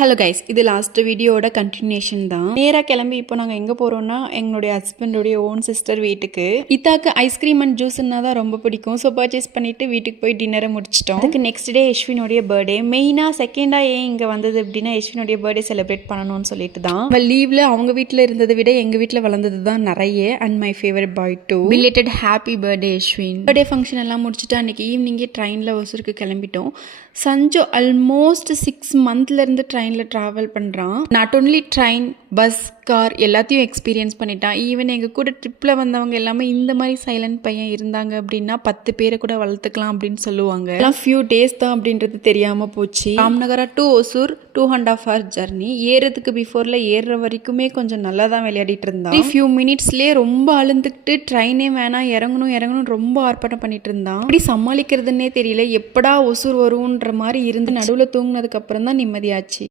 Hello guys, இது last வீடியோட continuation தான். நேராக கிளம்பி இப்போ நாங்கள் எங்கே போகிறோம்னா எங்களுடைய ஹஸ்பண்டோடைய ஓன் சிஸ்டர் வீட்டுக்கு. இத்தாக்கு ஐஸ்கிரீம் அண்ட் ஜூஸ்னா தான் ரொம்ப பிடிக்கும். ஸோ பர்ச்சேஸ் பண்ணிட்டு வீட்டுக்கு போய் டின்னரை முடிச்சிட்டோம். அதுக்கு நெக்ஸ்ட் டே யஷ்வினுடைய பர்த்டே. மெயினாக செகண்டாக ஏன் இங்கே வந்தது அப்படின்னா யஷ்வினுடைய பர்த்டே செலிப்ரேட் பண்ணணும்னு சொல்லிட்டு தான். லீவில் அவங்க வீட்டில் இருந்ததை விட எங்கள் வீட்டில் வளர்ந்தது தான் நிறைய. And my favourite boy too. Belated happy birthday Yashwin. Birthday function எல்லாம் முடிச்சுட்டு அன்றைக்கி ஈவினிங்கே ட்ரெயினில் ஒசூருக்கு கிளம்பிட்டோம். சஞ்சு ஆல்மோஸ்ட் 6 மந்த்லேருந்து ட்ரெயினில் ட்ராவல் பண்ணுறான். Not only train, bus, car எல்லாத்தையும் எக்ஸ்பீரியன்ஸ் பண்ணிட்டான். ஈவன் எங்கள் கூட ட்ரிப்பில் வந்தவங்க எல்லாமே இந்த மாதிரி சைலண்ட் பையன் இருந்தாங்க அப்படின்னா 10 பேரை கூட வளர்த்துக்கலாம் அப்படின்னு சொல்லுவாங்க. எல்லாம் ஃபியூ டேஸ் தான் அப்படின்றது தெரியாமல் போச்சு. Ramanagara to Hosur 2.5 hours journey. ஏறதுக்கு பிஃபோரில் ஏறுற வரைக்குமே கொஞ்சம் நல்லா தான் விளையாடிட்டு இருந்தான். ஃபியூ மினிட்ஸ்லேயே ரொம்ப அழுந்துக்கிட்டு ட்ரெயினே வேணாம் இறங்கணும் ரொம்ப ஆர்ப்பாட்டம் பண்ணிட்டு இருந்தான். அப்படி சமாளிக்கிறதுன்னே தெரியல. எப்படா ஒசூர் வரும்ன்ற மாதிரி இருந்து நடுவில் தூங்கினதுக்கு அப்புறம் தான் நிம்மதியாச்சு.